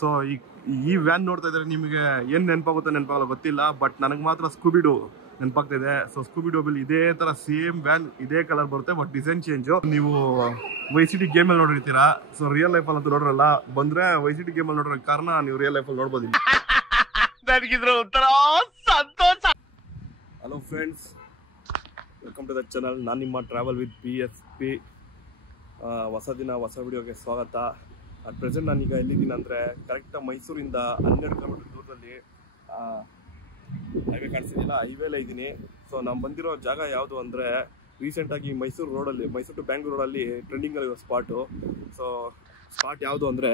So ಈ van ನೋಡ್ತಾ ಇದ್ರೆ ನಿಮಗೆ ಏನು ನೆನಪಾಗಲ್ಲ ಗೊತ್ತಿಲ್ಲ, ಬಟ್ ನನಗೆ ಮಾತ್ರ ಸ್ಕೂಬಿಡು ನೆನಪಾಗ್ತಿದೆ. ಸೊ ಸ್ಕೂಬಿಡೋಬಲ್ಲಿ ಇದೇ ಥರ ಸೇಮ್ ವ್ಯಾನ್ ಇದೇ ಕಲರ್ ಬರುತ್ತೆ, ಬಟ್ ಡಿಸೈನ್ ಚೇಂಜು. ನೀವು ವೈಸಿಟಿ ಗೇಮಲ್ಲಿ ನೋಡಿರ್ತೀರಾ, ಸೊ ರಿಯಲ್ ಲೈಫಲ್ಲಿ ಅಂತೂ ನೋಡ್ರಲ್ಲ. ಬಂದರೆ ವೈಸಿಟಿ ಗೇಮಲ್ಲಿ ನೋಡಿರೋ ಕಾರಣ ನೀವು ರಿಯಲ್ ಲೈಫಲ್ಲಿ ನೋಡ್ಬೋದು. Hello friends, welcome to the channel. ನಾನು ನಿಮ್ಮ ಟ್ರಾವೆಲ್ ವಿತ್ BSP. ಹೊಸ ದಿನ ಹೊಸ ವಿಡಿಯೋಗೆ ಸ್ವಾಗತ. ಅಟ್ ಪ್ರೆಸೆಂಟ್ ನಾನೀಗ ಎಲ್ಲಿದ್ದೀನಿ ಅಂದರೆ ಕರೆಕ್ಟಾಗಿ ಮೈಸೂರಿಂದ 12 ಕಿಲೋಮೀಟರ್ ದೂರದಲ್ಲಿ ಹೈವೇ ಕಾಣಿಸ್ತಿದ್ದಿಲ್ಲ, ಹೈವೇಲೇ ಇದ್ದೀನಿ. ಸೊ ನಾನು ಬಂದಿರೋ ಜಾಗ ಯಾವುದು ಅಂದರೆ ರೀಸೆಂಟಾಗಿ ಮೈಸೂರು ರೋಡಲ್ಲಿ, ಮೈಸೂರು ಟು ಬ್ಯಾಂಗ್ಳೂರು ರೋಡಲ್ಲಿ ಟ್ರೆಂಡಿಂಗಲ್ಲಿರೋ ಸ್ಪಾಟು. ಸೊ ಸ್ಪಾಟ್ ಯಾವುದು ಅಂದರೆ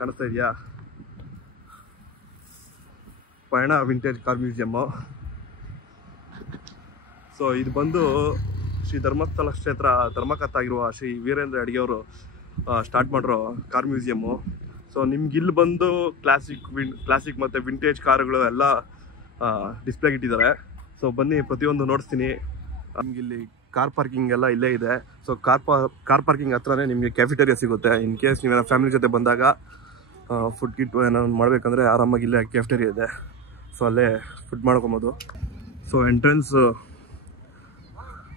ಕಾಣಿಸ್ತಾ ಇದೆಯಾ, ಪಯಣ ವಿಂಟೇಜ್ ಕಾರ್ ಮ್ಯೂಸಿಯಮ್ಮು. ಸೊ ಇದು ಬಂದು ಶ್ರೀ ಧರ್ಮಸ್ಥಳ ಕ್ಷೇತ್ರ ಧರ್ಮಕರ್ತ ಆಗಿರುವ ಶ್ರೀ ವೀರೇಂದ್ರ ಅಡಿಗೆಯವರು ಸ್ಟಾರ್ಟ್ ಮಾಡಿರೋ ಕಾರ್ ಮ್ಯೂಸಿಯಮ್ಮು. ಸೊ ನಿಮ್ಗೆ ಇಲ್ಲಿ ಬಂದು ಕ್ಲಾಸಿಕ್ ಮತ್ತು ವಿಂಟೇಜ್ ಕಾರುಗಳು ಎಲ್ಲ ಡಿಸ್ಪ್ಲೇಗೆ ಇಟ್ಟಿದ್ದಾರೆ. ಸೊ ಬನ್ನಿ ಪ್ರತಿಯೊಂದು ನೋಡಿಸ್ತೀನಿ. ನಮಗಿಲ್ಲಿ ಕಾರ್ ಪಾರ್ಕಿಂಗ್ ಎಲ್ಲ ಇಲ್ಲೇ ಇದೆ. ಸೊ ಕಾರ್ ಪಾರ್ಕಿಂಗ್ ಹತ್ರನೇ ನಿಮಗೆ ಕ್ಯಾಫಿಟೇರಿಯಾ ಸಿಗುತ್ತೆ. ಇನ್ ಕೇಸ್ ನೀವೇನೋ ಫ್ಯಾಮಿಲಿ ಜೊತೆ ಬಂದಾಗ ಫುಡ್ ಕಿಟ್ ಏನೋ ಮಾಡಬೇಕಂದ್ರೆ ಆರಾಮಾಗಿ ಇಲ್ಲೇ ಕ್ಯಾಫಿಟೇರಿಯಾ ಇದೆ. ಸೊ ಅಲ್ಲೇ ಫುಡ್ ಮಾಡ್ಕೊಬೋದು. ಸೊ ಎಂಟ್ರೆನ್ಸ್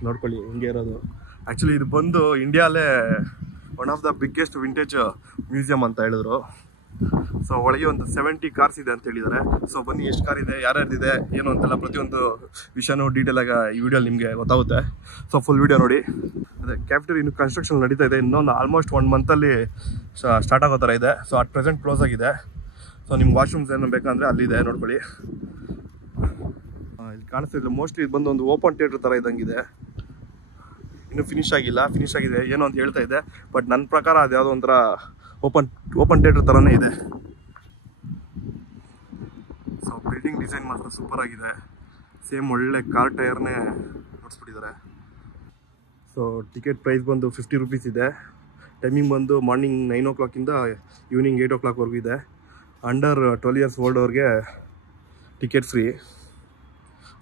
ನೋಡ್ಕೊಳ್ಳಿ ಹಿಂಗೆ ಇರೋದು. ಆ್ಯಕ್ಚುಲಿ ಇದು ಬಂದು ಇಂಡಿಯಾಲೇ one of the biggest vintage museum ಅಂತ ಹೇಳಿದ್ರು. ಸೊ ಒಳಗೆ ಒಂದು 70 ಕಾರ್ಸ್ ಇದೆ ಅಂತ ಹೇಳಿದ್ದಾರೆ. ಸೊ ಬನ್ನಿ ಎಷ್ಟು ಕಾರ್ ಇದೆ, ಯಾರ್ಯಾರ್ದಿದೆ ಏನು ಅಂತೆಲ್ಲ ಪ್ರತಿಯೊಂದು ವಿಷಯನೂ ಡೀಟೇಲಾಗಿ ಈ ವಿಡಿಯೋಲಿ ನಿಮಗೆ ಗೊತ್ತಾಗುತ್ತೆ. ಸೊ ಫುಲ್ ವಿಡಿಯೋ ನೋಡಿ. ಅದೇ ಕ್ಯಾಫಿಟೇರಿಯಾ ಇನ್ನು ಕನ್ಸ್ಟ್ರಕ್ಷನ್ ನಡೀತಾ ಇದೆ. ಇನ್ನೊಂದು ಆಲ್ಮೋಸ್ಟ್ 1 ಮಂತಲ್ಲಿ ಸ್ಟಾರ್ಟ್ ಆಗೋ ಥರ ಇದೆ. ಸೊ ಅಟ್ ಪ್ರೆಸೆಂಟ್ ಕ್ಲೋಸ್ ಆಗಿದೆ. ಸೊ ನಿಮ್ಗೆ ವಾಶ್ರೂಮ್ಸ್ ಏನು ಬೇಕಂದರೆ ಅಲ್ಲಿದೆ, ನೋಡ್ಕೊಳ್ಳಿ. ಇಲ್ಲಿ ಕಾಣಿಸ್ತಿಲ್ಲ, ಮೋಸ್ಟ್ಲಿ ಇದು ಬಂದು ಒಂದು ಓಪನ್ ಥಿಯೇಟರ್ ಥರ ಇದ್ದಂಗಿದೆ. ಇನ್ನೂ ಫಿನಿಶ್ ಆಗಿಲ್ಲ, ಫಿನಿಶ್ ಆಗಿದೆ ಏನೋ ಅಂತ ಹೇಳ್ತಾ ಇದೆ. ಬಟ್ ನನ್ನ ಪ್ರಕಾರ ಅದು ಯಾವುದೋ ಒಂಥರ ಓಪನ್ ಥಿಯೇಟರ್ ಥರನೇ ಇದೆ. ಸೊ ಬಿಲ್ಡಿಂಗ್ ಡಿಸೈನ್ ಮಾತ್ರ ಸೂಪರ್ ಆಗಿದೆ. ಸೇಮ್ ಒಳ್ಳೆ ಕಾರ್ ಟೈರ್ನೇ ನೋಡಿಸ್ಬಿಟ್ಟಿದ್ದಾರೆ. ಸೊ ಟಿಕೆಟ್ ಪ್ರೈಸ್ ಬಂದು 50 ರೂಪೀಸ್ ಇದೆ. ಟೈಮಿಂಗ್ ಬಂದು ಮಾರ್ನಿಂಗ್ 9 o'clock ಈವ್ನಿಂಗ್ 8 o'clock ಇದೆ. ಅಂಡರ್ 12 years ಓಲ್ಡ್ ಅವ್ರಿಗೆ ಟಿಕೆಟ್ ಫ್ರೀ.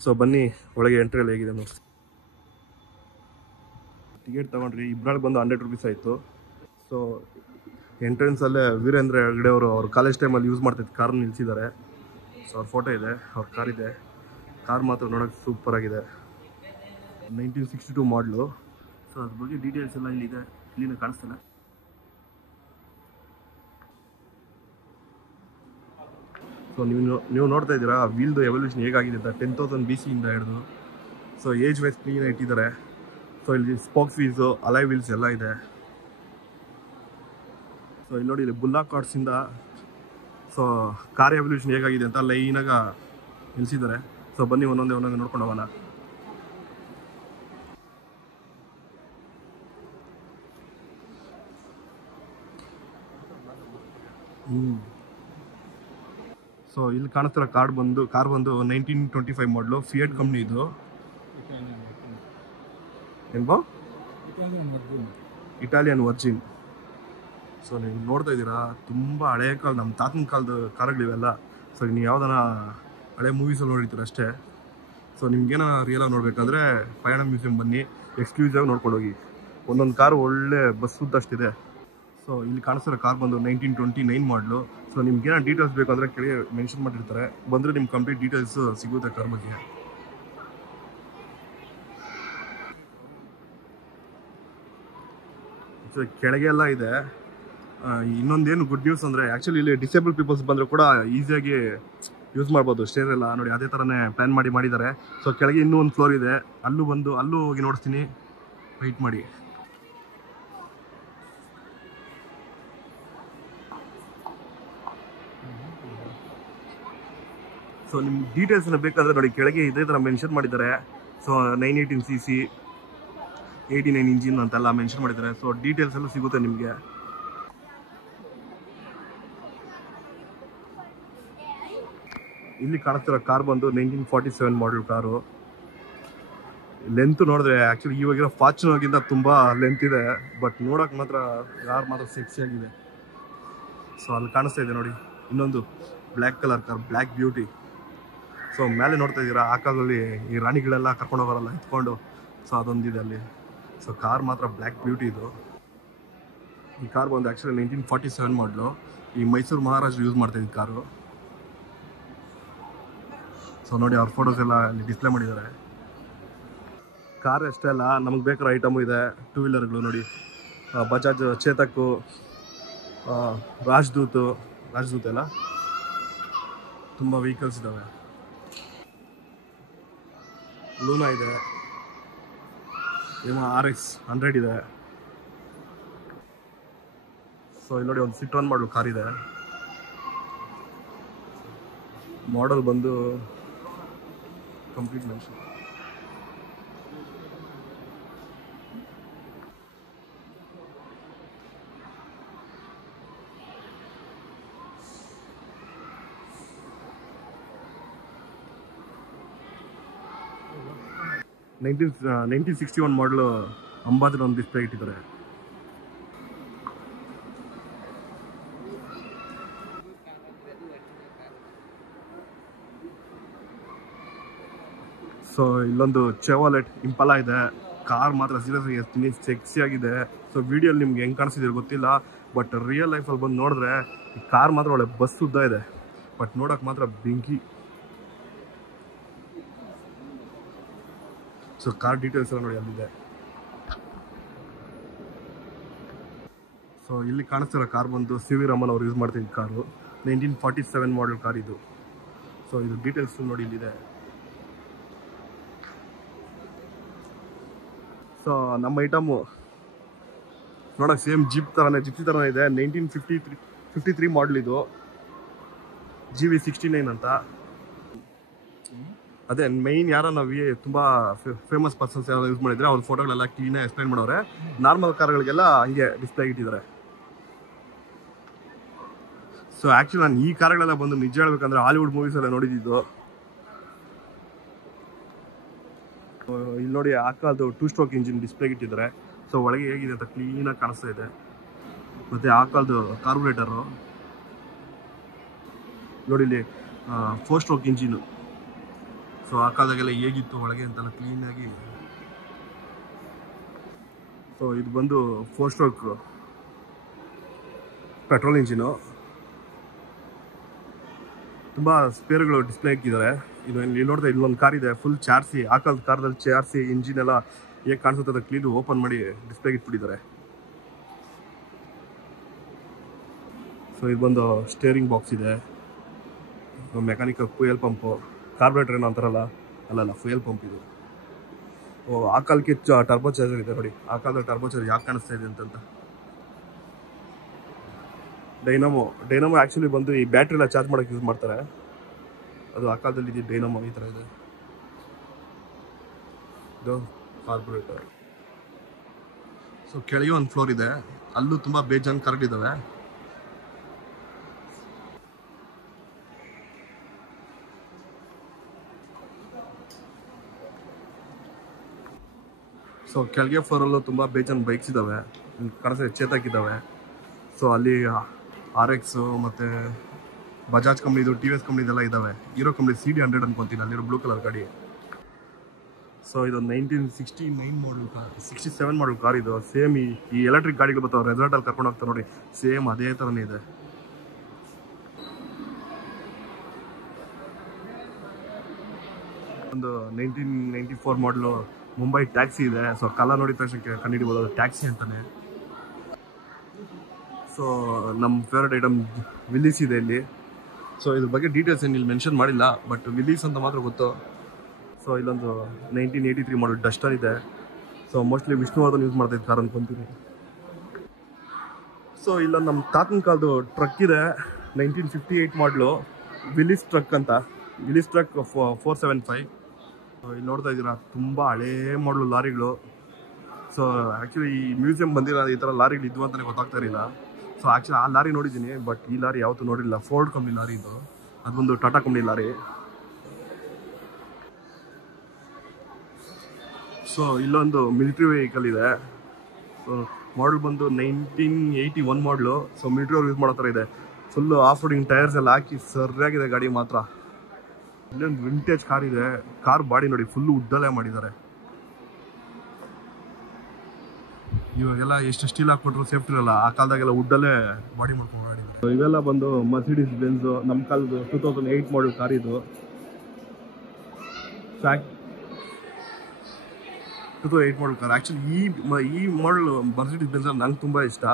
ಸೊ ಬನ್ನಿ ಒಳಗೆ ಎಂಟ್ರಿಯಲ್ಲಿ ಹೇಗಿದೆ ನೋಡಿ. ಟಿಕೆಟ್ ತೊಗೊಂಡ್ರಿ, ಇಬ್ಬರಲ್ಲಿ ಬಂದು 100 ರೂಪೀಸ್ ಆಯಿತು. ಸೊ ಎಂಟ್ರೆನ್ಸಲ್ಲೇ ವೀರೇಂದ್ರ ಹೆಗ್ಗಡೆ ಅವರು ಅವ್ರ ಕಾಲೇಜ್ ಟೈಮಲ್ಲಿ ಯೂಸ್ ಮಾಡ್ತಿದ್ದು ಕಾರ್ ನಿಲ್ಲಿಸಿದ್ದಾರೆ. ಸೊ ಅವ್ರ ಫೋಟೋ ಇದೆ, ಅವ್ರ ಕಾರ್ ಇದೆ. ಕಾರ್ ಮಾತ್ರ ನೋಡೋಕ್ಕೆ ಸೂಪರಾಗಿದೆ. 1962 ಮಾಡಲು. ಸೊ ಅದ್ರ ಬಗ್ಗೆ ಡೀಟೇಲ್ಸ್ ಎಲ್ಲ ಇಲ್ಲಿದೆ, ಇಲ್ಲಿನ ಕಾಣಿಸ್ತಾನೆ. ಸೊ ನೀವು ನೋಡ್ತಾ ಇದ್ದೀರಾ ವೀಲ್ದು ಎವಲ್ಯೂಷನ್ ಹೇಗಾಗಿದೆ ಅಂತ. 10,000 BC ಇಂದ ಹಿಡಿದು ಸೊ ಏಜ್ ವೈಸ್ ಕ್ಲೀನ್ ಇಟ್ಟಿದ್ದಾರೆ. ಸೊ ಇಲ್ಲಿ ಸ್ಪೋಕ್ಸ್ ವೀಲ್ಸು, ಅಲೈ ವೀಲ್ಸ್ ಎಲ್ಲ ಇದೆ. ಸೊ ಇಲ್ಲಿ ನೋಡಿ, ಇಲ್ಲಿ ಬುಲ್ಲಾ ಕಾರ್ಡ್ಸಿಂದ ಸೊ ಕಾರ್ ಎವಲ್ಯೂಷನ್ ಹೇಗಾಗಿದೆ ಅಂತ ಲೈನಾಗ ನಿಲ್ಲಿಸಿದ್ದಾರೆ. ಸೊ ಬನ್ನಿ ಒಂದೊಂದೇ ನೋಡ್ಕೊಂಡು ಹೋಗೋಣ. ಸೊ ಇಲ್ಲಿ ಕಾಣಿಸ್ತಿರೋ ಕಾರ್ ಬಂದು 1925 ಮಾಡಲು, ಫಿಯಟ್ ಕಂಪ್ನಿ ಇದು. ಏನ್ಬೋ ಇಟಾಲಿಯನ್ ವರ್ಜಿನ್. ಸೊ ನೀವು ನೋಡ್ತಾ ಇದ್ದೀರಾ ತುಂಬ ಹಳೆಯ ಕಾಲ, ನಮ್ಮ ತಾತನ ಕಾಲದ ಕಾರುಗಳಿವೆಲ್ಲ. ಸೊ ನೀವು ಯಾವ್ದಾನ ಹಳೆ ಮೂವೀಸಲ್ಲಿ ನೋಡಿರ್ತೀರ ಅಷ್ಟೇ. ಸೊ ನಿಮ್ಗೇನ ರಿಯಲಾಗಿ ನೋಡ್ಬೇಕಂದ್ರೆ ಪಯಣ ಮ್ಯೂಸಿಯಂ ಬನ್ನಿ, ಎಕ್ಸ್ಕ್ಲೂಸಿವ್ ನೋಡ್ಕೊಂಡು ಹೋಗಿ. ಒಂದೊಂದು ಕಾರು ಒಳ್ಳೆ ಬಸ್ ಸುತ್ತಷ್ಟಿದೆ. ಸೊ ಇಲ್ಲಿ ಕಾಣಿಸ್ತಿರೋ ಕಾರ್ ಬಂದು 1929 ಮಾಡಲು. ಸೊ ನಿಮ್ಗೇನೋ ಡೀಟೇಲ್ಸ್ ಬೇಕಂದರೆ ಕೆಳಗೆ ಮೆನ್ಷನ್ ಮಾಡಿರ್ತಾರೆ, ಬಂದರೆ ನಿಮ್ಗೆ ಕಂಪ್ಲೀಟ್ ಡೀಟೇಲ್ಸ್ ಸಿಗುತ್ತೆ ಕಾರ್ ಬಗ್ಗೆ. ಸೊ ಕೆಳಗೆ ಎಲ್ಲ ಇದೆ. ಇನ್ನೊಂದೇನು ಗುಡ್ ನ್ಯೂಸ್ ಅಂದರೆ ಆ್ಯಕ್ಚುಲಿ ಇಲ್ಲಿ ಡಿಸೇಬಲ್ ಪೀಪಲ್ಸ್ ಬಂದರೂ ಕೂಡ ಈಸಿಯಾಗಿ ಯೂಸ್ ಮಾಡ್ಬೋದು ಸ್ಟೇರ್ ಎಲ್ಲ. ನೋಡಿ ಅದೇ ಥರನೇ ಪ್ಲ್ಯಾನ್ ಮಾಡಿದ್ದಾರೆ. ಸೊ ಕೆಳಗೆ ಇನ್ನೂ ಒಂದು ಫ್ಲೋರ್ ಇದೆ, ಅಲ್ಲೂ ಹೋಗಿ ನೋಡ್ತೀನಿ, ವೆಯ್ಟ್ ಮಾಡಿ. ಸೊ ನಿಮ್ಗೆ ಡೀಟೇಲ್ಸ್ನ ಬೇಕಾದರೆ ನೋಡಿ ಕೆಳಗೆ ಇದೇ ಥರ ಮೆನ್ಷನ್ ಮಾಡಿದ್ದಾರೆ. ಸೊ 918 cc 89 ಇಂಜಿನ್ ಅಂತೆಲ್ಲ ಮೆನ್ಷನ್ ಮಾಡಿದ್ದಾರೆ. ಸೊ ಡೀಟೇಲ್ಸ್ ಎಲ್ಲ ಸಿಗುತ್ತೆ ನಿಮಗೆ. ಇಲ್ಲಿ ಕಾಣಿಸ್ತಿರೋ ಕಾರ್ ಬಂದು 1947 ಮಾಡಲ್ ಕಾರು. ಲೆಂತ್ ನೋಡಿದ್ರೆ ಆ್ಯಕ್ಚುಲಿ ಇವಾಗಿರೋ ಫಾರ್ಚುನರ್ಗಿಂತ ತುಂಬ ಲೆಂತ್ ಇದೆ, ಬಟ್ ನೋಡೋಕೆ ಮಾತ್ರ ಕಾರ್ ಮಾತ್ರ ಸೆಕ್ಸಿಯಾಗಿದೆ. ಸೊ ಅಲ್ಲಿ ಕಾಣಿಸ್ತಾ ಇದೆ ನೋಡಿ ಇನ್ನೊಂದು black colour car, black beauty. So ಮೇಲೆ ನೋಡ್ತಾ ಇದ್ದೀರಾ ಆ ಕಾಲದಲ್ಲಿ ಈ ರಾಣಿಗಳೆಲ್ಲ ಕರ್ಕೊಂಡು ಹೋಗೋರಲ್ಲ ಎತ್ಕೊಂಡು. ಸೊ ಅದೊಂದಿದೆ ಅಲ್ಲಿ. ಸೊ ಕಾರ್ ಮಾತ್ರ ಬ್ಲ್ಯಾಕ್ ಬ್ಯೂಟಿ ಇದು. ಈ ಕಾರ್ ಬಂದು ಆ್ಯಕ್ಚುಲಿ 1947 ಮಾಡಲು. ಈ ಮೈಸೂರು ಮಹಾರಾಜರು ಯೂಸ್ ಮಾಡ್ತಾ ಇದ್ದ ಕಾರು. ಸೊ ನೋಡಿ ಅವ್ರ ಫೋಟೋಸ್ ಎಲ್ಲ ಇಲ್ಲಿ ಡಿಸ್ಪ್ಲೇ ಮಾಡಿದ್ದಾರೆ. ಕಾರ್ ಅಷ್ಟೇ ಅಲ್ಲ, ನಮಗೆ ಬೇಕಾದ ಐಟಮು ಇದೆ. ಟೂ ವೀಲರ್ಗಳು ನೋಡಿ, ಬಜಾಜ್ ಚೇತಕ್ಕು, ರಾಜದೂತ್ ಎಲ್ಲ ತುಂಬ ವೆಹಿಕಲ್ಸ್ ಇದ್ದಾವೆ. ಲೂನಾ ಇದೆ, ಏನೋ RX 100 ಇದೆ. ಸೊ ಇಲ್ಲಿ ನೋಡಿ ಒಂದು ಸಿಟ್ರಾನ್ ಮಾಡಲು ಕಾರ್ ಇದೆ. ಮಾಡಲ್ ಬಂದು ಕಂಪ್ಲೀಟ್ ಮೆನ್ಷನ್. ನೈನ್ಟೀನ್ 61 ಮಾಡಲು ಅಂಬಾದ್ರ ಒಂದು ಡಿಸ್ಪ್ಲೇ ಇಟ್ಟಿದ್ದಾರೆ. ಸೊ ಇಲ್ಲೊಂದು ಚೆವಲೆಟ್ ಇಂಪಲಾ ಇದೆ. ಕಾರ್ ಮಾತ್ರ ಸೀರಿಯಸ್ ಸೆಕ್ಸಿ ಆಗಿದೆ. ಸೊ ವಿಡಿಯೋಲಿ ನಿಮ್ಗೆ ಹೆಂಗೆ ಕಾಣಿಸ್ತಿದೆ ಗೊತ್ತಿಲ್ಲ, ಬಟ್ ರಿಯಲ್ ಲೈಫಲ್ಲಿ ಬಂದು ನೋಡಿದ್ರೆ ಈ ಕಾರ್ ಮಾತ್ರ ಒಳ್ಳೆ ಬಸ್ ಉದ್ದ ಇದೆ, ಬಟ್ ನೋಡೋಕೆ ಮಾತ್ರ ಬೆಂಕಿ. ಸೊ ಕಾರ್ ಡೀಟೇಲ್ಸ್ ಎಲ್ಲ ನೋಡಿ ಅಲ್ಲಿದೆ. ಸೊ ಇಲ್ಲಿ ಕಾಣಿಸ್ತಿರೋ ಕಾರ್ ಬಂದು ಸಿ ವಿ ರಾಮನ್ ಅವ್ರು ಯೂಸ್ ಮಾಡ್ತಿದ್ದ ಕಾರು. 1947 ಮಾಡಲ್ ಕಾರ್ ಇದು. ಸೊ ಇದು ಡೀಟೇಲ್ಸ್ ನೋಡಿ ಇಲ್ಲಿದೆ. ಸೊ ನಮ್ಮ ಐಟಮು ನೋಡೋಕೆ ಸೇಮ್ ಜಿಪ್ಸಿ ಥರನೇ ಇದೆ. 1953 ಮಾಡಲ್ ಇದು. GV69 ಅಂತ. ಅದೇ ಮೈನ್ ಯಾರೋ ನಾವು ತುಂಬ ಫೇಮಸ್ ಪರ್ಸನ್ಸ್ ಯಾರು ಯೂಸ್ ಮಾಡಿದರೆ ಅವ್ರ ಫೋಟೋಗಳೆಲ್ಲ ಕ್ಲೀನಾಗಿ ಎಕ್ಸ್ಪ್ಲೈನ್ ಮಾಡೋರೆ. ನಾರ್ಮಲ್ ಕಾರ್ಗಳಿಗೆಲ್ಲ ಹಂಗೆ ಡಿಸ್ಪ್ಲೇ ಇಟ್ಟಿದ್ದಾರೆ. ಸೊ ಆ್ಯಕ್ಚುಲಿ ನಾನು ಈ ಕಾರ್ಗಳೆಲ್ಲ ಬಂದು ನಿಜ ಹೇಳ್ಬೇಕಂದ್ರೆ ಹಾಲಿವುಡ್ ಮೂವೀಸ್ ಎಲ್ಲ ನೋಡಿದ್ದು. ಇಲ್ಲಿ ನೋಡಿ ಆ ಕಾಲದ್ದು 2 ಸ್ಟ್ರೋಕ್ ಇಂಜಿನ್ ಡಿಸ್ಪ್ಲೇಗೆ ಇಟ್ಟಿದ್ದಾರೆ. ಸೊ ಒಳಗೆ ಹೇಗಿದೆ ಅಂತ ಕ್ಲೀನಾಗಿ ಕಾಣಿಸ್ತಾ ಇದೆ. ಮತ್ತು ಆ ಕಾಲದ್ದು ಕಾರ್ಬೊರೇಟರು ನೋಡಿ ಇಲ್ಲಿ 4 ಸ್ಟ್ರೋಕ್ ಇಂಜಿನು. ಸೊ ಆ ಕಾಲದಾಗೆಲ್ಲ ಹೇಗಿತ್ತು ಒಳಗೆ ಅಂತೆಲ್ಲ ಕ್ಲೀನಾಗಿ. ಸೊ ಇದು ಬಂದು 4 ಸ್ಟ್ರೋಕ್ ಪೆಟ್ರೋಲ್ ಇಂಜಿನು. ತುಂಬ ಸ್ಪೇರ್ಗಳು ಡಿಸ್ಪ್ಲೇ ಹಾಕಿದ್ದಾರೆ. ಇಲ್ಲಿ ನೋಡಿದ್ರೆ ಇಲ್ಲೊಂದು ಕಾರ್ ಇದೆ ಫುಲ್ ಚಾರ್ಸಿ. ಆ ಕಾಲದ ಕಾರ್ದಲ್ಲಿ ಚಾರ್ಸಿ ಇಂಜಿನ್ ಎಲ್ಲ ಹೇಗೆ ಕಾಣಿಸುತ್ತೆ ಅದು ಕ್ಲೀನ್ ಓಪನ್ ಮಾಡಿ ಡಿಸ್ಪ್ಲೇಗೆ ಇಟ್ಬಿಟ್ಟಿದ್ದಾರೆ. ಸೊ ಇದು ಬಂದು ಸ್ಟೇರಿಂಗ್ ಬಾಕ್ಸ್ ಇದೆ, ಮೆಕ್ಯಾನಿಕಲ್ ಫ್ಯೂಯಲ್ ಪಂಪು, ಕಾರ್ಬೊರೇಟರ್ ಏನೋ ಅಂತಾರಲ್ಲ ಅಲ್ಲಲ್ಲ ಫ್ಯೂಯಲ್ ಪಂಪ್ ಇದು. ಆ ಕಾಲಕ್ಕೆ ಟರ್ಬೋ ಚಾರ್ಜರ್ ಇದೆ ನೋಡಿ. ಆ ಕಾಲದ ಟರ್ಬೋ ಚಾರ್ಜರ್ ಯಾಕೆ ಕಾಣಿಸ್ತಾ ಇದೆ ಅಂತ. ಡೈನಮೋ ಆ್ಯಕ್ಚುಲಿ ಬಂದು ಈ ಬ್ಯಾಟ್ರಿ ಎಲ್ಲ ಚಾರ್ಜ್ ಮಾಡೋಕ್ಕೆ ಯೂಸ್ ಮಾಡ್ತಾರೆ. ಅದು ಆ ಕಾಲದಲ್ಲಿ ಇದೆ ಡೈನಮೋ ಈ ಥರ ಇದೆ. ಇದು ಕಾರ್ಬೊರೇಟರ್. ಸೊ ಕೆಳಗೆ ಒಂದು ಫ್ಲೋರ್ ಇದೆ, ಅಲ್ಲೂ ತುಂಬ ಬೇಜಾನ್ ಕರೆಕ್ಟ್ ಇದ್ದಾವೆ. ಸೊ ಕೆಳಗೆ ಫ್ಲೋರಲ್ಲೂ ತುಂಬ ಬೇಜಾನ್ ಬೈಕ್ಸ್ ಇದ್ದಾವೆ. ಕಾಣಿಸ್ತಾ ಚೇತಕ್ ಇದ್ದಾವೆ. ಸೊ ಅಲ್ಲಿ RX ಮತ್ತು ಬಜಾಜ್ ಕಂಪ್ನಿದು, TVS ಕಂಪ್ನಿದೆಲ್ಲ ಇದ್ದಾವೆ. ಹೀರೋ ಕಂಪ್ನಿ CD100 ಅನ್ಕೊತೀನಿ ಅಲ್ಲಿರೋ ಬ್ಲೂ ಕಲರ್ ಗಾಡಿ. ಸೊ ಇದು 1969 ಮಾಡಲ್ ಕಾರ್, 67 ಮಾಡಲ್ ಕಾರ್ ಇದು. ಸೇಮ್ ಈ ಎಲೆಕ್ಟ್ರಿಕ್ ಗಾಡಿಗಳು ಬರ್ತಾವೆ ರೆಸಾರ್ಟಲ್ಲಿ ಕರ್ಕೊಂಡು ಹೋಗ್ತಾರೆ ನೋಡಿ, ಸೇಮ್ ಅದೇ ಥರನೇ ಇದೆ. ಒಂದು 1994 ಮಾಡಲು ಮುಂಬೈ ಟ್ಯಾಕ್ಸಿ ಇದೆ. ಸೊ ಕಲರ್ ನೋಡಿದ ತಕ್ಷಣ ಕಂಡುಹಿಡಿಬೋದು ಅದು ಟ್ಯಾಕ್ಸಿ ಅಂತಾನೆ. ಸೊ ನಮ್ಮ ಫೇವ್ರೇಟ್ ಐಟಮ್ ವಿಲ್ಲೀಸ್ ಇದೆ ಇಲ್ಲಿ. ಸೊ ಇದ್ರ ಬಗ್ಗೆ ಡೀಟೇಲ್ಸ್ ಏನು ಇಲ್ಲಿ ಮೆನ್ಷನ್ ಮಾಡಿಲ್ಲ, ಬಟ್ ವಿಲ್ಲೀಸ್ ಅಂತ ಮಾತ್ರ ಗೊತ್ತು. ಸೊ ಇಲ್ಲೊಂದು 1983 ಮಾಡಲ್ ಡಸ್ಟರ್ ಇದೆ. ಸೊ ಮೋಸ್ಟ್ಲಿ ವಿಷ್ಣುವರ್ಧನ್ ಯೂಸ್ ಮಾಡ್ತಾ ಇದ್ದ ಕಾರ್ ಅನ್ಕೊಂತೀನಿ. ಸೊ ಇಲ್ಲೊಂದು ನಮ್ಮ ತಾತನ ಕಾಲದ್ದು ಟ್ರಕ್ ಇದೆ, 1958 ಮಾಡಲು ವಿಲ್ಲೀಸ್ ಟ್ರಕ್ ಅಂತ. Willis truck 475. ಇಲ್ಲಿ ನೋಡ್ತಾ ಇದ್ದೀರಾ ತುಂಬ ಹಳೇ ಮಾಡಲು ಲಾರಿಗಳು. ಸೊ ಆ್ಯಕ್ಚುಲಿ ಈ ಮ್ಯೂಸಿಯಂ ಬಂದಿರೋ ಈ ಥರ ಲಾರಿಗಳು ಇದ್ವು ಅಂತಲೇ ಗೊತ್ತಾಗ್ತಾ ಇರಲಿಲ್ಲ. ಸೊ ಆ್ಯಕ್ಚುಲಿ ಆ ಲಾರಿ ನೋಡಿದ್ದೀನಿ, ಬಟ್ ಈ ಲಾರಿ ಯಾವತ್ತೂ ನೋಡಿಲ್ಲ. ಫೋರ್ಡ್ ಕಂಪ್ನಿ ಲಾರಿ ಇದು, ಅದೊಂದು ಟಾಟಾ ಕಂಪ್ನಿ ಲಾರಿ. ಸೊ ಇಲ್ಲೊಂದು ಮಿಲಿಟ್ರಿ ವೆಹಿಕಲ್ ಇದೆ. ಸೊ ಮಾಡಲ್ ಬಂದು 1981 ಮಾಡಲು. ಸೊ ಮಿಲಿಟ್ರಿ ಅವ್ರು ಯೂಸ್ ಮಾಡೋ ಥರ ಇದೆ. ಫುಲ್ಲು ಆಫ್ ರೋಡಿಂಗ್ ಟೈರ್ಸ್ ಎಲ್ಲ ಹಾಕಿ ಸರಿಯಾಗಿದೆ ಗಾಡಿ ಮಾತ್ರ. ಇಲ್ಲೊಂದು ವಿಂಟೇಜ್ ಕಾರ್ ಇದೆ. ಕಾರ್ ಬಾಡಿ ನೋಡಿ ಫುಲ್ಲು ಉಡ್ಡಲ್ಲೇ ಮಾಡಿದ್ದಾರೆ. ಇವಾಗೆಲ್ಲ ಎಷ್ಟು ಸ್ಟೀಲ್ ಹಾಕ್ಬಿಟ್ರು ಸೇಫ್ಟಿ ಇರಲ್ಲ, ಆ ಕಾಲದಾಗೆಲ್ಲ ವುಡ್ಡಲ್ಲೇ ಬಾಡಿ ಮಾಡ್ಕೊಂಡು ಓಡಾಡಿದ್ರು. ಇವೆಲ್ಲ ಬಂದು ಮರ್ಸಿಡೀಸ್ ಬೆಂಜು, ನಮ್ಮ ಕಾಲದ್ದು 2008 ಮಾಡಲ್ ಕಾರ್ ಇದು. 2008 ಮಾಡಲ್ ಕಾರ್. ಆ್ಯಕ್ಚುಲಿ ಈ ಮಾಡಲ್ ಮರ್ಸಿಡೀಸ್ ಬೆಂಜ್ ನಂಗೆ ತುಂಬ ಇಷ್ಟ.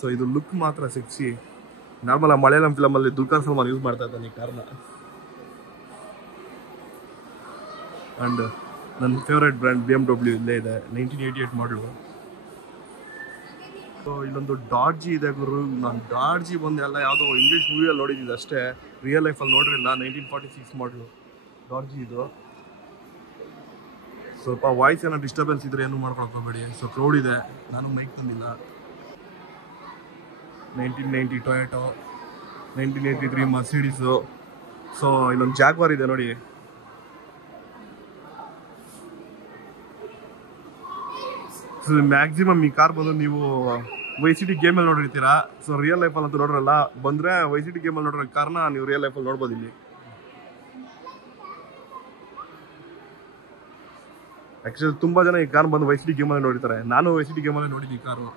ಸೊ ಇದು ಲುಕ್ ಮಾತ್ರ ಸೆಕ್ಸಿ. ನಾರ್ಮಲ್ ಮಲಯಾಳಂ ಫಿಲಮಲ್ಲಿ ದುಲ್ಕರ್ ಸಲ್ಮಾನ್ ಯೂಸ್ ಮಾಡ್ತಾ ಇದ್ದಾನೆ ಈ ಕಾರ್ನ. ಆ್ಯಂಡ್ ನನ್ನ ಫೇವ್ರೇಟ್ ಬ್ರ್ಯಾಂಡ್ BMW ಇಲ್ಲೇ ಇದೆ, 1988 ಮಾಡಲು. ಸೊ ಇಲ್ಲೊಂದು ಡಾಡ್ಜಿ ಇದೆ ಗುರು. ನಾನು ಡಾಡ್ಜಿ ಬಂದು ಎಲ್ಲ ಯಾವುದೋ ಇಂಗ್ಲೀಷ್ ಮೂವಿಯಲ್ಲಿ ನೋಡಿದ್ದಿದ್ದು ಅಷ್ಟೇ, ರಿಯಲ್ ಲೈಫಲ್ಲಿ ನೋಡಿರಲಿಲ್ಲ. 1946 ಮಾಡಲು ಡಾಡ್ಜಿ ಇದು. ಸ್ವಲ್ಪ ವಾಯ್ಸ್ ಏನೋ ಡಿಸ್ಟರ್ಬೆನ್ಸ್ ಇದ್ರೆ ಏನು ಮಾಡ್ಕೊಳಕ್ಕೆ ಹೋಗಬೇಡಿ. ಸೊ ಕ್ರೌಡ್ ಇದೆ, ನಾನು ಮೈಕ್ ತಂದಿಲ್ಲ. 1990 ಟೊಯೋಟೋ, 1983 ಮರ್ಸಿಡೀಸು. ಸೊ ಇಲ್ಲೊಂದು ಜಾಗ್ವಾರ್ ಇದೆ ನೋಡಿ. ಸೊ ಮ್ಯಾಕ್ಸಿಮಮ್ ಈ ಕಾರ್ ಬಂದು ನೀವು YCT ಗೇಮಲ್ಲಿ ನೋಡಿರ್ತೀರಾ. ಸೊ ರಿಯಲ್ ಲೈಫಲ್ಲಿ ಅಂತೂ ನೋಡಿರಲ್ಲ. ಬಂದರೆ YCT ಗೇಮಲ್ಲಿ ನೋಡಿರೋ ಕಾರ್ನ ನೀವು ರಿಯಲ್ ಲೈಫಲ್ಲಿ ನೋಡ್ಬೋದು ಇಲ್ಲಿ. ಆ್ಯಕ್ಚುಲಿ ತುಂಬ ಜನ ಈ ಕಾರ್ ಬಂದು YCT ಗೇಮಲ್ಲಿ ನೋಡಿರ್ತಾರೆ. ನಾನು YCT ಗೇಮಲ್ಲಿ ನೋಡಿದ್ದು ಈ ಕಾರು.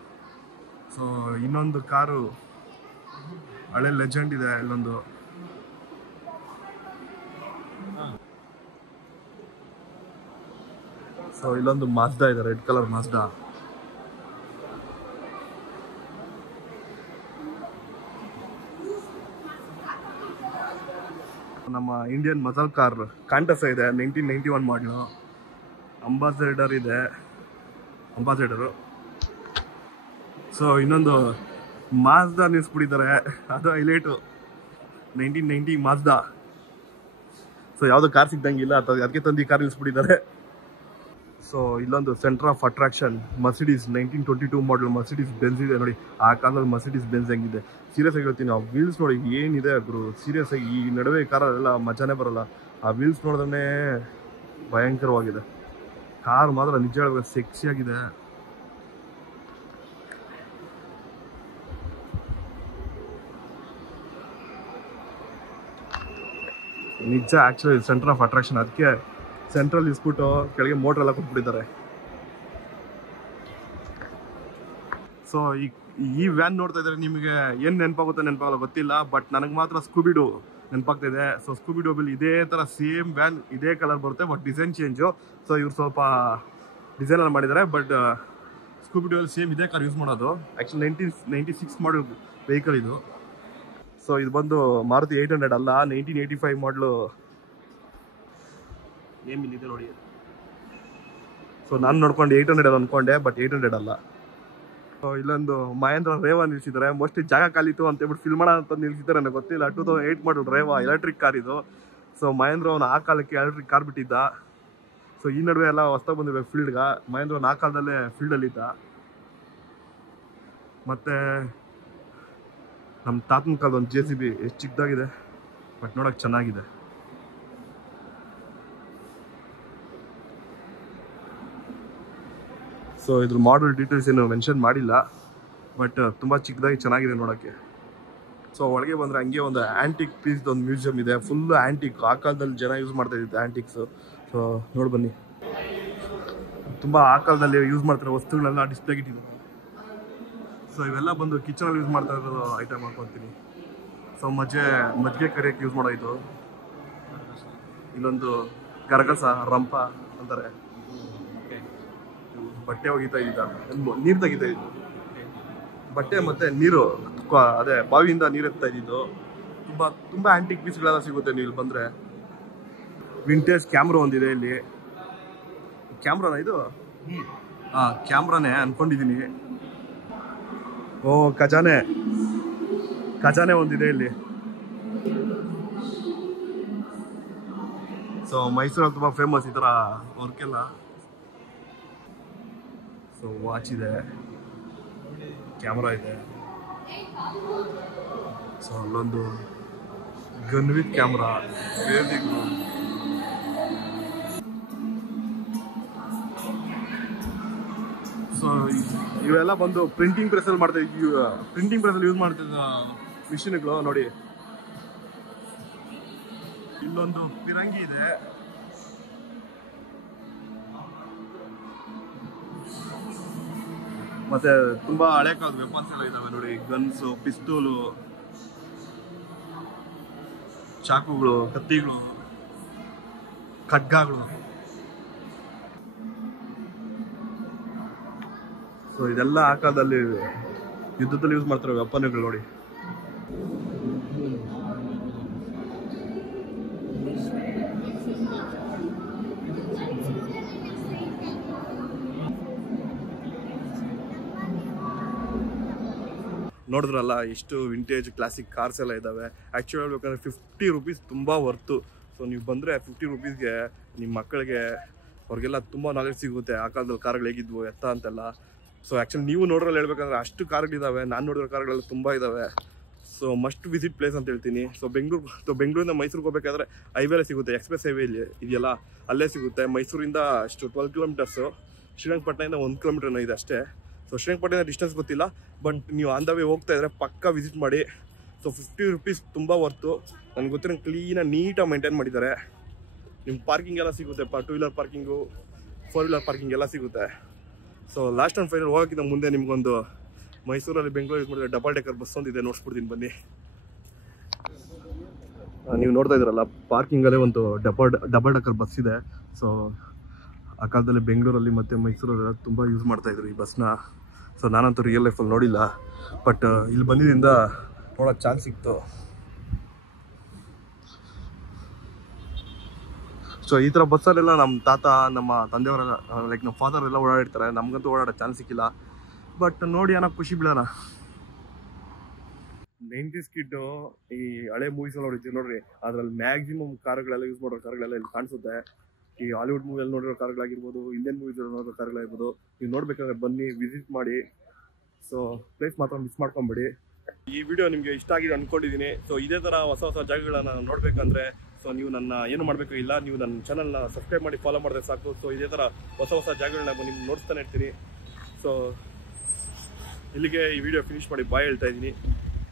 ಸೊ ಇನ್ನೊಂದು ಕಾರು ಹಳೆ ಲೆಜೆಂಡ್ ಇದೆ ಇಲ್ಲೊಂದು. ಸೊ ಇಲ್ಲೊಂದು ಮಾಜ್ದಾ ಇದೆ, ರೆಡ್ ಕಲರ್ ಮಾಜ್ದಾ. ನಮ್ಮ ಇಂಡಿಯನ್ ಮಸಲ್ ಕಾರ್ ಕಾಂಟಸ ಇದೆ, 1991 ಮಾಡಲು. ಅಂಬಾಸಡರ್ ಇದೆ, ಅಂಬಾಸಡರು. ಸೊ ಇನ್ನೊಂದು ಮಾಜ್ದಾ ನಿಲ್ಸ್ಬಿಟ್ಟಿದ್ದಾರೆ, ಅದು ಹೈಲೈಟು. 1990 ಮಾಜ್ದಾ. ಸೊ ಯಾವುದೋ ಕಾರ್ ಸಿಗ್ದಂಗಿಲ್ಲ, ಅದಕ್ಕೆ ತಂದು ಈ ಕಾರ್ ನಿಲ್ಸ್ಬಿಟ್ಟಿದ್ದಾರೆ. ಸೊ ಇಲ್ಲೊಂದು centre of attraction Mercedes 1922 model Mercedes Benz ಇದೆ ನೋಡಿ. ಆ ಕಾಲದಲ್ಲಿ ಮರ್ಸಿಡೀಸ್ ಬೆಂಜ್ ಹೆಂಗಿದೆ ಸೀರಿಯಸ್ ಆಗಿ ಹೇಳ್ತೀನಿ. ಆ ವೀಲ್ಸ್ ನೋಡಿ ಏನಿದೆ ಗುರು, ಸೀರಿಯಸ್ ಆಗಿ ಈ ನಡುವೆ ಕಾರೆಲ್ಲ ಮಜಾನೇ ಬರೋಲ್ಲ. ಆ ವೀಲ್ಸ್ ನೋಡಿದ್ರೆ ಭಯಂಕರವಾಗಿದೆ. ಕಾರ್ ಮಾತ್ರ ನಿಜ ಹೇಳ್ಬೇಕು ಸೆಕ್ಸಿಯಾಗಿದೆ. ನಿಜ ಆ್ಯಕ್ಚುಲಿ ಸೆಂಟರ್ ಆಫ್ ಅಟ್ರಾಕ್ಷನ್. ಅದಕ್ಕೆ ಸೆಂಟ್ರಲ್ ಇಸ್ಬಿಟ್ಟು ಕೆಳಗೆ ಮೋಟ್ರ್ ಎಲ್ಲ ಕೊಟ್ಬಿಟ್ಟಿದ್ದಾರೆ. ಸೊ ಈ ವ್ಯಾನ್ ನೋಡ್ತಾ ಇದ್ದಾರೆ, ನಿಮಗೆ ಏನು ನೆನಪಾಗಲ್ಲ ಗೊತ್ತಿಲ್ಲ, ಬಟ್ ನನಗೆ ಮಾತ್ರ ಸ್ಕೂಬಿಡು ನೆನಪಾಗ್ತಿದೆ. ಸೊ ಸ್ಕೂಬಿಡೋಬಲ್ಲಿ ಇದೇ ಥರ ಸೇಮ್ ವ್ಯಾನ್ ಇದೇ ಕಲರ್ ಬರುತ್ತೆ, ಬಟ್ ಡಿಸೈನ್ ಚೇಂಜು. ಸೊ ಇವ್ರು ಸ್ವಲ್ಪ ಡಿಸೈನಲ್ಲಿ ಮಾಡಿದ್ದಾರೆ, ಬಟ್ ಸ್ಕೂಬಿಡೋಲ್ಲಿ ಸೇಮ್ ಇದೇ ಕಾರ್ ಯೂಸ್ ಮಾಡೋದು. ಆ್ಯಕ್ಚುಲಿ 1996 ಮಾಡಲ್ ವೆಹಿಕಲ್ ಇದು. ಸೊ ಇದು ಬಂದು ಮಾರುತಿ 800 ಅಲ್ಲ, 1985 ಮಾಡಲು ನೇಮ್ ಇಲ್ಲಿದೆ ನೋಡಿ. ಸೊ ನಾನು ನೋಡ್ಕೊಂಡು 800 ಅಂದ್ಕೊಂಡೆ, ಬಟ್ 800 ಅಲ್ಲ. ಸೊ ಇಲ್ಲೊಂದು ಮಹೇಂದ್ರ ರೇವಾ ನಿಲ್ಸಿದ್ದಾರೆ. ಮೋಸ್ಟ್ಲಿ ಜಾಗ ಖಾಲಿತ್ತು ಅಂತ ಹೇಳ್ಬಿಟ್ಟು ಫಿಲ್ ಮಾಡೋಣ ಅಂತ ನಿಲ್ಸಿದ್ದಾರೆ, ನನಗೆ ಗೊತ್ತಿಲ್ಲ. 2008 ಮಾಡಲ್ ರೇವಾ ಎಲೆಕ್ಟ್ರಿಕ್ ಕಾರ್ ಇದು. ಸೊ ಮಹೇಂದ್ರ ಅವನು ಆ ಕಾಲಕ್ಕೆ ಎಲೆಕ್ಟ್ರಿಕ್ ಕಾರ್ ಬಿಟ್ಟಿದ್ದ. ಸೊ ಈ ನಡುವೆ ಎಲ್ಲ ಹೊಸ್ದಾಗಿ ಬಂದಿರ್ಬೇಕು ಫೀಲ್ಡ್ಗೆ. ಮಹೇಂದ್ರ ಆ ಕಾಲದಲ್ಲೇ ಫೀಲ್ಡಲ್ಲಿದ್ದ. ಮತ್ತು ನಮ್ಮ ತಾತನ ಕಾಲದ ಒಂದು JCB ಎಷ್ಟು ಚಿಕ್ಕದಾಗಿದೆ, ಬಟ್ ನೋಡೋಕೆ ಚೆನ್ನಾಗಿದೆ. ಸೊ ಇದ್ರ ಮಾಡಲ್ ಡೀಟೇಲ್ಸ್ ಏನು ಮೆನ್ಷನ್ ಮಾಡಿಲ್ಲ, ಬಟ್ ತುಂಬ ಚಿಕ್ಕದಾಗಿ ಚೆನ್ನಾಗಿದೆ ನೋಡೋಕ್ಕೆ. ಸೊ ಒಳಗೆ ಬಂದರೆ ಹಂಗೆ ಒಂದು ಆ್ಯಂಟಿಕ್ ಪೀಸ್ದು ಒಂದು ಮ್ಯೂಸಿಯಂ ಇದೆ, ಫುಲ್ಲು ಆ್ಯಂಟಿಕ್. ಆ ಕಾಲದಲ್ಲಿ ಜನ ಯೂಸ್ ಮಾಡ್ತಾ ಇದ್ದಿದ್ದು ಆ್ಯಂಟಿಕ್ಸು. ಸೊ ನೋಡಿ ಬನ್ನಿ, ತುಂಬ ಆ ಕಾಲದಲ್ಲಿ ಯೂಸ್ ಮಾಡ್ತಾರೆ ವಸ್ತುಗಳೆಲ್ಲ ಡಿಸ್ಪ್ಲೇಗೆ ಇಟ್ಟಿದ್ದಾರೆ. ಸೊ ಇವೆಲ್ಲ ಬಂದು ಕಿಚನಲ್ಲಿ ಯೂಸ್ ಮಾಡ್ತಾ ಇರೋದು ಐಟಮ್ ಹಾಕೊತೀನಿ. ಸೊ ಮಜ್ಜಿಗೆ ಕರಿಯೋಕ್ಕೆ ಯೂಸ್ ಮಾಡೋದು. ಇಲ್ಲೊಂದು ಗರಗಸ ರಂಪ ಅಂತಾರೆ. ಬಟ್ಟೆ ಒಗಿತಾ ಇದ್ದ, ನೀರು ತೆಗಿತಾ ಇದ್ದು, ಬಟ್ಟೆ ಮತ್ತು ನೀರು ಅದೇ ಬಾವಿಯಿಂದ ನೀರು ಎತ್ತಾ ಇದ್ದಿದ್ದು. ತುಂಬ ಆ್ಯಂಟಿಕ್ ಪೀಸ್ಗಳೆಲ್ಲ ಸಿಗುತ್ತೆ ನೀವು ಇಲ್ಲಿ ಬಂದರೆ. ವಿಂಟೇಜ್ ಕ್ಯಾಮ್ರಾ ಒಂದಿದೆ ಇಲ್ಲಿ. ಕ್ಯಾಮ್ರಾನ ಇದು? ಹಾಂ ಕ್ಯಾಮ್ರಾನೇ ಅಂದ್ಕೊಂಡಿದ್ದೀನಿ. ಓ ಖಜಾನೆ ಒಂದಿದೆ ಇಲ್ಲಿ. ಸೊ ಮೈಸೂರಲ್ಲಿ ತುಂಬ ಫೇಮಸ್ ಈ ಥರ ವರ್ಕೆಲ್ಲ. ಸೊ ವಾಚ್ ಇದೆ, ಕ್ಯಾಮ್ರಾ ಇದೆ. ಸೊ ಅಲ್ಲೊಂದು ಗನ್ ವಿತ್ ಕ್ಯಾಮ್ರಾ. ಸೊ ಇವೆಲ್ಲ ಬಂದು ಪ್ರಿಂಟಿಂಗ್ ಪ್ರೆಸ್ಸಲ್ಲಿ ಯೂಸ್ ಮಾಡ್ತಿದ್ದ ಮಿಷಿನ್ಗಳು ನೋಡಿ. ಇಲ್ಲೊಂದು ಪಿರಂಗಿ ಇದೆ. ಮತ್ತೆ ತುಂಬಾ ಹಳೆ ಕಾಲದ ವೆಪನ್ಸ್ ಎಲ್ಲ ಇದಾವೆ ನೋಡಿ, ಗನ್ಸು, ಪಿಸ್ತೂಲು, ಚಾಕುಗಳು, ಕತ್ತಿಗಳು, ಖಡ್ಗಗಳು. ಸೊ ಇದೆಲ್ಲ ಆ ಕಾಲದಲ್ಲಿ ಯುದ್ಧದಲ್ಲಿ ಯೂಸ್ ಮಾಡ್ತಾರೆ ವೆಪನ್ಗಳು ನೋಡಿ. ನೋಡಿದ್ರಲ್ಲ ಎಷ್ಟು ವಿಂಟೇಜ್ ಕ್ಲಾಸಿಕ್ ಕಾರ್ಸ್ ಎಲ್ಲ ಇದ್ದಾವೆ. ಆ್ಯಕ್ಚುಲಿ ಹೇಳ್ಬೇಕಂದ್ರೆ 50 ರೂಪೀಸ್ ತುಂಬ ವರ್ತು. ಸೊ ನೀವು ಬಂದರೆ 50 ರೂಪೀಸ್ಗೆ ನಿಮ್ಮ ಮಕ್ಕಳಿಗೆ ಅವ್ರಿಗೆಲ್ಲ ತುಂಬ ನಾಲೆಡ್ಜ್ ಸಿಗುತ್ತೆ ಆ ಕಾಲದಲ್ಲಿ ಕಾರ್ಗಳು ಹೇಗಿದ್ವು ಎತ್ತ ಅಂತೆಲ್ಲ. ಸೊ ಆ್ಯಕ್ಚುಲಿ ನೀವು ನೋಡ್ರಲ್ಲಿ ಹೇಳ್ಬೇಕಂದ್ರೆ ಅಷ್ಟು ಕಾರ್ಗಳಿದ್ದಾವೆ, ನಾನು ನೋಡಿರೋ ಕಾರ್ಗಳೆಲ್ಲ ತುಂಬ ಇದ್ದಾವೆ. ಸೊ ಮಸ್ಟ್ ವಿಸಿಟ್ ಪ್ಲೇಸ್ ಅಂತ ಹೇಳ್ತೀನಿ. ಸೊ ಬೆಂಗಳೂರಿಂದ ಮೈಸೂರಿಗೆ ಹೋಗ್ಬೇಕಾದ್ರೆ ಹೈವೇಲೆ ಸಿಗುತ್ತೆ, ಎಕ್ಸ್ಪ್ರೆಸ್ ಹೈವೇ ಇಲ್ಲಿ ಇದೆಯಲ್ಲ ಅಲ್ಲೇ ಸಿಗುತ್ತೆ. ಮೈಸೂರಿಂದ ಅಷ್ಟು 12 ಕಿಲೋಮೀಟರ್ಸು, ಶ್ರೀರಂಗಪಟ್ಟಣದಿಂದ 1 ಕಿಲೋಮೀಟರ್ನ ಇದೆ ಅಷ್ಟೇ. ಸೊ ಶ್ರೀರಂಗಪಟ್ಟಣ ಡಿಸ್ಟೆನ್ಸ್ ಗೊತ್ತಿಲ್ಲ, ಬಟ್ ನೀವು ಆನ್ ದ ವೇ ಹೋಗ್ತಾ ಇದ್ರೆ ಪಕ್ಕ ವಿಸಿಟ್ ಮಾಡಿ. ಸೊ 50 ರೂಪೀಸ್ ತುಂಬ ವರ್ತು. ನನಗೆ ಗೊತ್ತಿರೋ ಕ್ಲೀನಾಗಿ ನೀಟಾಗಿ ಮೇಂಟೈನ್ ಮಾಡಿದ್ದಾರೆ. ನಿಮ್ಮ ಪಾರ್ಕಿಂಗ್ ಎಲ್ಲ ಸಿಗುತ್ತೆ, 2 ವೀಲರ್ ಪಾರ್ಕಿಂಗು, 4 ವೀಲರ್ ಪಾರ್ಕಿಂಗ್ ಎಲ್ಲ ಸಿಗುತ್ತೆ. ಸೊ ಲಾಸ್ಟ್ ಆ್ಯಂಡ್ ಫೈನಲ್ ಹೋಗೋಕ್ಕಿಂತ ಮುಂದೆ ನಿಮ್ಗೊಂದು ಮೈಸೂರಲ್ಲಿ ಬೆಂಗಳೂರು ಯೂಸ್ ಮಾಡಿದ್ರೆ ಡಬಲ್ ಡೆಕ್ಕರ್ ಬಸ್ ಒಂದಿದೆ, ನೋಡ್ಸ್ಬಿಡ್ತೀನಿ ಬನ್ನಿ. ನೀವು ನೋಡ್ತಾ ಇದ್ದೀರಲ್ಲ ಪಾರ್ಕಿಂಗಲ್ಲೇ ಒಂದು ಡಬಲ್ ಡೆಕ್ಕರ್ ಬಸ್ ಇದೆ. ಸೊ ಆ ಕಾಲದಲ್ಲಿ ಬೆಂಗಳೂರಲ್ಲಿ ಮತ್ತು ಮೈಸೂರಲ್ಲೆಲ್ಲ ತುಂಬ ಯೂಸ್ ಮಾಡ್ತಾಯಿದ್ರು ಈ ಬಸ್ನ. ಸೊ ನಾನಂತೂ ರಿಯಲ್ ಲೈಫಲ್ಲಿ ನೋಡಿಲ್ಲ, ಬಟ್ ಇಲ್ಲಿ ಬಂದಿದ್ದರಿಂದ ನೋಡೋಕ್ಕೆ ಚಾನ್ಸ್ ಸಿಕ್ತು. ಸೊ ಈ ಥರ ಬಸ್ಸಲ್ಲೆಲ್ಲ ನಮ್ಮ ತಾತ, ನಮ್ಮ ತಂದೆಯವರ, ಲೈಕ್ ನಮ್ಮ ಫಾದರ್ ಎಲ್ಲ ಓಡಾಡಿರ್ತಾರೆ. ನಮಗಂತೂ ಓಡಾಡೋ ಚಾನ್ಸ್ ಸಿಕ್ಕಿಲ್ಲ, ಬಟ್ ನೋಡಿ ಅನ್ನೋ ಖುಷಿ ಬೀಳೋಣ. 90s ಕಿಡ್ಡು ಈ ಹಳೆ ಮೂವೀಸ್ ಎಲ್ಲ ನೋಡಿರ್ತೀವಿ ನೋಡ್ರಿ, ಅದರಲ್ಲಿ ಮ್ಯಾಕ್ಸಿಮಮ್ ಕಾರುಗಳೆಲ್ಲ ಯೂಸ್ ಮಾಡೋ ಕಾರುಗಳೆಲ್ಲ ಇಲ್ಲಿ ಕಾಣಿಸುತ್ತೆ. ಈ ಹಾಲಿವುಡ್ ಮೂವಿಯಲ್ಲಿ ನೋಡಿರೋ ಕಾರ್ಗಳಾಗಿರ್ಬೋದು, ಇಂಡಿಯನ್ ಮೂವೀಸಲ್ಲಿ ನೋಡಿರೋ ಕಾರ್ಗಳಾಗಿರ್ಬೋದು. ನೀವು ನೋಡ್ಬೇಕಾದ್ರೆ ಬನ್ನಿ, ವಿಸಿಟ್ ಮಾಡಿ. ಸೊ ಪ್ಲೇಸ್ ಮಾತ್ರ ಮಿಸ್ ಮಾಡ್ಕೊಂಬಿಡಿ. ಈ ವಿಡಿಯೋ ನಿಮಗೆ ಇಷ್ಟ ಆಗಿದೆ ಅಂದ್ಕೊಂಡಿದ್ದೀನಿ. ಸೊ ಇದೇ ಥರ ಹೊಸ ಹೊಸ ಜಾಗಗಳನ್ನ ನೋಡಬೇಕಂದ್ರೆ ಸೊ ನೀವು ನನ್ನ ಏನು ಮಾಡಬೇಕಾಗಿಲ್ಲ, ನೀವು ನನ್ನ ಚಾನಲ್ನ ಸಬ್ಸ್ಕ್ರೈಬ್ ಮಾಡಿ ಫಾಲೋ ಮಾಡಿದ್ರೆ ಸಾಕು. ಸೊ ಇದೇ ಥರ ಹೊಸ ಹೊಸ ಜಾಗಗಳನ್ನ ನಿಮ್ಗೆ ನೋಡ್ತಾನೆ ಇರ್ತೀನಿ. ಸೊ ಇಲ್ಲಿಗೆ ಈ ವಿಡಿಯೋ ಫಿನಿಶ್ ಮಾಡಿ ಬಾಯ್ ಹೇಳ್ತಾ ಇದ್ದೀನಿ.